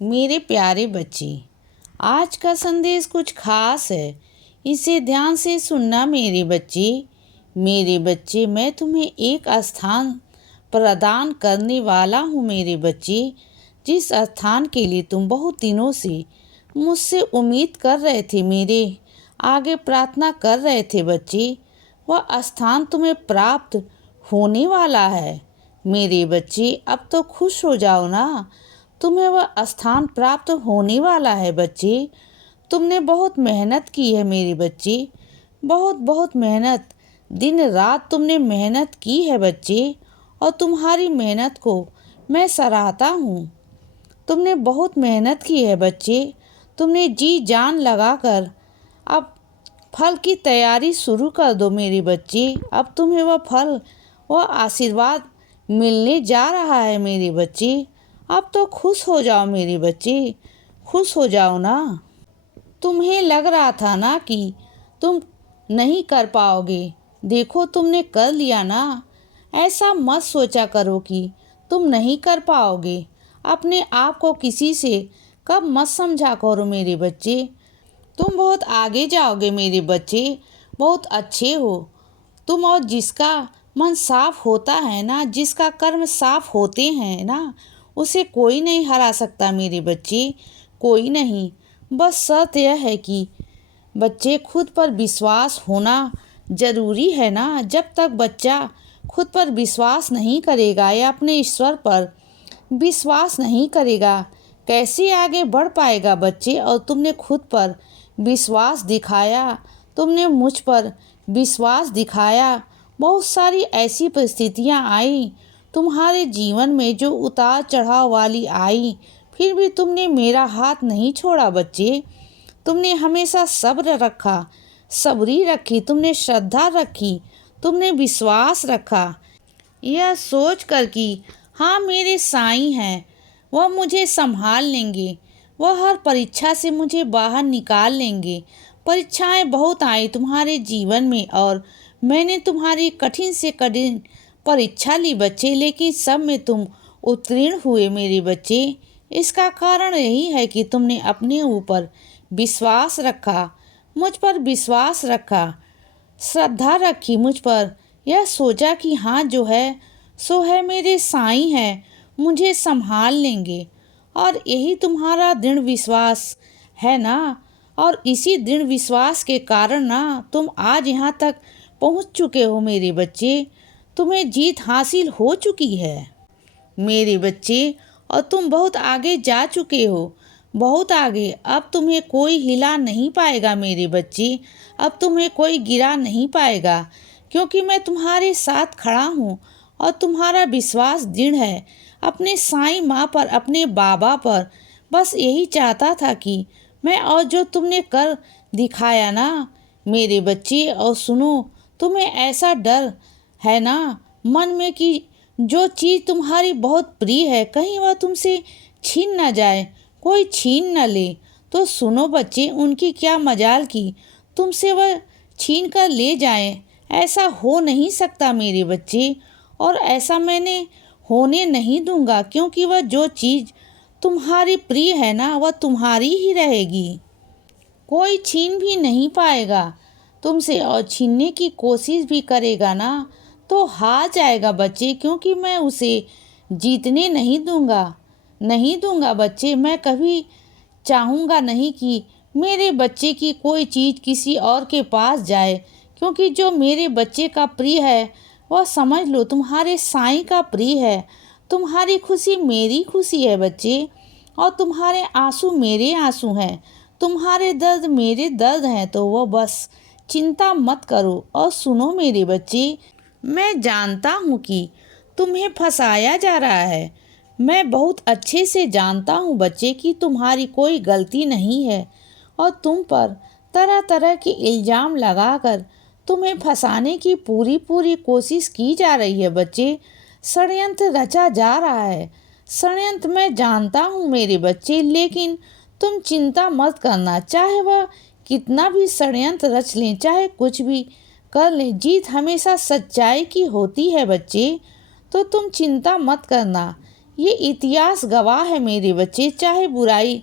मेरे प्यारे बच्चे, आज का संदेश कुछ खास है। इसे ध्यान से सुनना मेरे बच्चे। मेरे बच्चे, मैं तुम्हें एक स्थान प्रदान करने वाला हूँ मेरे बच्चे। जिस स्थान के लिए तुम बहुत दिनों से मुझसे उम्मीद कर रहे थे, मेरे आगे प्रार्थना कर रहे थे बच्चे, वह स्थान तुम्हें प्राप्त होने वाला है मेरे बच्चे। अब तो खुश हो जाओ ना, तुम्हें वह स्थान प्राप्त होने वाला है बच्चे। तुमने बहुत मेहनत की है मेरे बच्चे, बहुत बहुत मेहनत। दिन रात तुमने मेहनत की है बच्चे, और तुम्हारी मेहनत को मैं सराहता हूँ। तुमने बहुत मेहनत की है बच्चे, तुमने जी जान लगाकर। अब फल की तैयारी शुरू कर दो मेरे बच्चे। अब तुम्हें वह फल, वह आशीर्वाद मिलने जा रहा है मेरे बच्चे। अब तो खुश हो जाओ मेरे बच्चे, खुश हो जाओ ना। तुम्हें लग रहा था ना कि तुम नहीं कर पाओगे, देखो तुमने कर लिया ना। ऐसा मत सोचा करो कि तुम नहीं कर पाओगे। अपने आप को किसी से कब मत समझा करो मेरे बच्चे। तुम बहुत आगे जाओगे मेरे बच्चे, बहुत अच्छे हो तुम। और जिसका मन साफ होता है ना, जिसका कर्म साफ होते हैं ना, उसे कोई नहीं हरा सकता मेरे बच्चे, कोई नहीं। बस शर्त यह है कि बच्चे खुद पर विश्वास होना ज़रूरी है ना। जब तक बच्चा खुद पर विश्वास नहीं करेगा या अपने ईश्वर पर विश्वास नहीं करेगा, कैसे आगे बढ़ पाएगा बच्चे। और तुमने खुद पर विश्वास दिखाया, तुमने मुझ पर विश्वास दिखाया। बहुत सारी ऐसी परिस्थितियां आई तुम्हारे जीवन में जो उतार चढ़ाव वाली आई, फिर भी तुमने मेरा हाथ नहीं छोड़ा बच्चे। तुमने हमेशा सब्र रखा, सबरी रखी, तुमने श्रद्धा रखी, तुमने विश्वास रखा, यह सोच कर कि हाँ मेरे साईं हैं, वह मुझे संभाल लेंगे, वह हर परीक्षा से मुझे बाहर निकाल लेंगे। परीक्षाएं बहुत आई तुम्हारे जीवन में, और मैंने तुम्हारी कठिन से कठिन परीक्षा ली बच्चे, लेकिन सब में तुम उत्तीर्ण हुए मेरे बच्चे। इसका कारण यही है कि तुमने अपने ऊपर विश्वास रखा, मुझ पर विश्वास रखा, श्रद्धा रखी मुझ पर। यह सोचा कि हाँ जो है सो है, मेरे साईं हैं, मुझे संभाल लेंगे। और यही तुम्हारा दृढ़ विश्वास है ना। और इसी दृढ़ विश्वास के कारण ना तुम आज यहाँ तक पहुँच चुके हो मेरे बच्चे। तुम्हें जीत हासिल हो चुकी है मेरे बच्चे, और तुम बहुत आगे जा चुके हो, बहुत आगे। अब तुम्हें कोई हिला नहीं पाएगा मेरे बच्चे, अब तुम्हें कोई गिरा नहीं पाएगा, क्योंकि मैं तुम्हारे साथ खड़ा हूँ और तुम्हारा विश्वास दृढ़ है अपने साईं माँ पर, अपने बाबा पर। बस यही चाहता था कि मैं, और जो तुमने कर दिखाया ना मेरे बच्चे। और सुनो, तुम्हें ऐसा डर है ना मन में कि जो चीज़ तुम्हारी बहुत प्रिय है, कहीं वह तुमसे छीन ना जाए, कोई छीन ना ले। तो सुनो बच्चे, उनकी क्या मजाल की तुमसे वह छीन कर ले जाएं। ऐसा हो नहीं सकता मेरे बच्चे, और ऐसा मैंने होने नहीं दूंगा, क्योंकि वह जो चीज़ तुम्हारी प्रिय है ना, वह तुम्हारी ही रहेगी, कोई छीन भी नहीं पाएगा तुमसे। और छीनने की कोशिश भी करेगा ना तो हार जाएगा बच्चे, क्योंकि मैं उसे जीतने नहीं दूंगा, नहीं दूंगा बच्चे। मैं कभी चाहूँगा नहीं कि मेरे बच्चे की कोई चीज़ किसी और के पास जाए, क्योंकि जो मेरे बच्चे का प्रिय है वह समझ लो तुम्हारे साईं का प्रिय है। तुम्हारी खुशी मेरी खुशी है बच्चे, और तुम्हारे आंसू मेरे आंसू हैं, तुम्हारे दर्द मेरे दर्द हैं। तो वो बस चिंता मत करो। और सुनो मेरे बच्चे, मैं जानता हूँ कि तुम्हें फंसाया जा रहा है। मैं बहुत अच्छे से जानता हूँ बच्चे कि तुम्हारी कोई गलती नहीं है, और तुम पर तरह तरह के इल्ज़ाम लगाकर तुम्हें फंसाने की पूरी पूरी कोशिश की जा रही है बच्चे। षड्यंत्र रचा जा रहा है, षड्यंत्र मैं जानता हूँ मेरे बच्चे। लेकिन तुम चिंता मत करना, चाहे वह कितना भी षड्यंत्र रच लें, चाहे कुछ भी कर लें, जीत हमेशा सच्चाई की होती है बच्चे। तो तुम चिंता मत करना, ये इतिहास गवाह है मेरे बच्चे, चाहे बुराई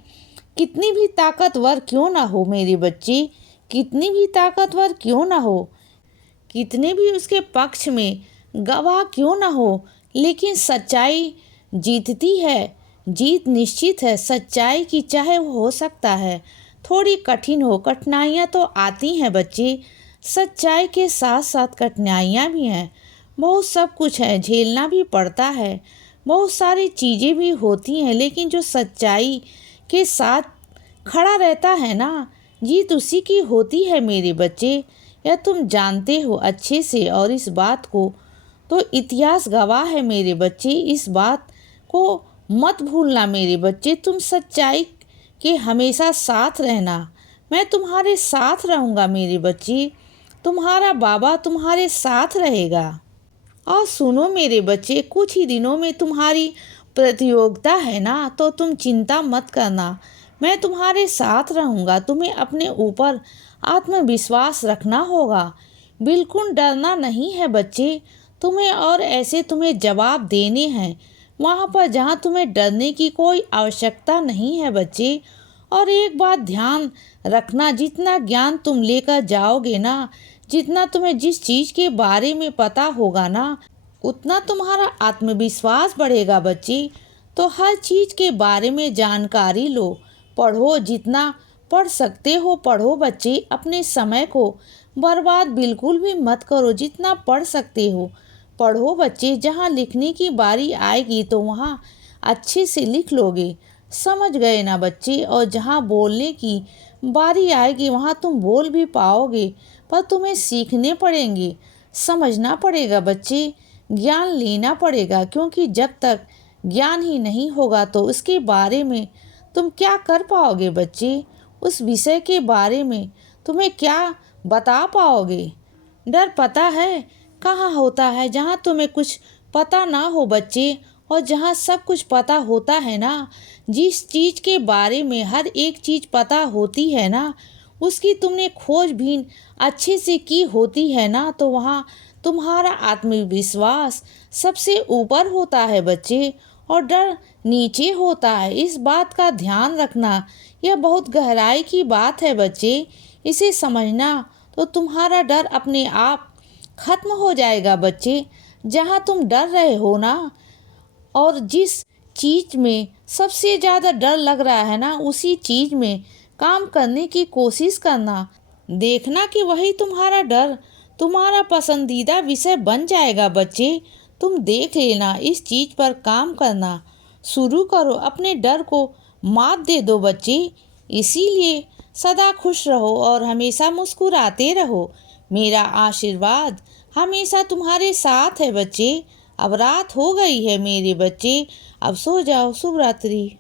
कितनी भी ताकतवर क्यों ना हो मेरे बच्चे, कितनी भी ताकतवर क्यों ना हो, कितने भी उसके पक्ष में गवाह क्यों ना हो, लेकिन सच्चाई जीतती है। जीत निश्चित है सच्चाई की, चाहे वो हो सकता है थोड़ी कठिन हो। कठिनाइयाँ तो आती हैं बच्चे, सच्चाई के साथ साथ कठिनाइयाँ भी हैं। बहुत सब कुछ है, झेलना भी पड़ता है, बहुत सारी चीज़ें भी होती हैं, लेकिन जो सच्चाई के साथ खड़ा रहता है ना, जीत उसी की होती है मेरे बच्चे। यह तुम जानते हो अच्छे से, और इस बात को तो इतिहास गवाह है मेरे बच्चे। इस बात को मत भूलना मेरे बच्चे, तुम सच्चाई के हमेशा साथ रहना। मैं तुम्हारे साथ रहूँगा मेरे बच्चे, तुम्हारा बाबा तुम्हारे साथ रहेगा। और सुनो मेरे बच्चे, कुछ ही दिनों में तुम्हारी प्रतियोगिता है ना, तो तुम चिंता मत करना, मैं तुम्हारे साथ रहूँगा। तुम्हें अपने ऊपर आत्मविश्वास रखना होगा, बिल्कुल डरना नहीं है बच्चे तुम्हें। और ऐसे तुम्हें जवाब देने हैं वहाँ पर जहाँ तुम्हें डरने की कोई आवश्यकता नहीं है बच्चे। और एक बात ध्यान रखना, जितना ज्ञान तुम लेकर जाओगे ना, जितना तुम्हें जिस चीज़ के बारे में पता होगा ना, उतना तुम्हारा आत्मविश्वास बढ़ेगा बच्चे। तो हर चीज़ के बारे में जानकारी लो, पढ़ो, जितना पढ़ सकते हो पढ़ो बच्चे। अपने समय को बर्बाद बिल्कुल भी मत करो, जितना पढ़ सकते हो पढ़ो बच्चे। जहाँ लिखने की बारी आएगी तो वहाँ अच्छे से लिख लोगे, समझ गए ना बच्चे। और जहाँ बोलने की बारी आएगी वहाँ तुम बोल भी पाओगे, पर तुम्हें सीखने पड़ेंगे, समझना पड़ेगा बच्चे, ज्ञान लेना पड़ेगा। क्योंकि जब तक ज्ञान ही नहीं होगा तो उसके बारे में तुम क्या कर पाओगे बच्चे, उस विषय के बारे में तुम्हें क्या बता पाओगे। डर पता है कहाँ होता है, जहाँ तुम्हें कुछ पता ना हो बच्चे, और जहाँ सब कुछ पता होता है ना, जिस चीज़ के बारे में हर एक चीज़ पता होती है ना, उसकी तुमने खोजबीन अच्छे से की होती है ना, तो वहाँ तुम्हारा आत्मविश्वास सबसे ऊपर होता है बच्चे, और डर नीचे होता है। इस बात का ध्यान रखना, यह बहुत गहराई की बात है बच्चे। इसे समझना तो तुम्हारा डर अपने आप खत्म हो जाएगा बच्चे। जहाँ तुम डर रहे हो ना, और जिस चीज़ में सबसे ज़्यादा डर लग रहा है ना, उसी चीज़ में काम करने की कोशिश करना। देखना कि वही तुम्हारा डर तुम्हारा पसंदीदा विषय बन जाएगा बच्चे। तुम देख लेना, इस चीज़ पर काम करना शुरू करो, अपने डर को मात दे दो बच्चे। इसीलिए सदा खुश रहो और हमेशा मुस्कुराते रहो। मेरा आशीर्वाद हमेशा तुम्हारे साथ है बच्चे। अब रात हो गई है मेरे बच्चे, अब सो जाओ। शुभ रात्रि।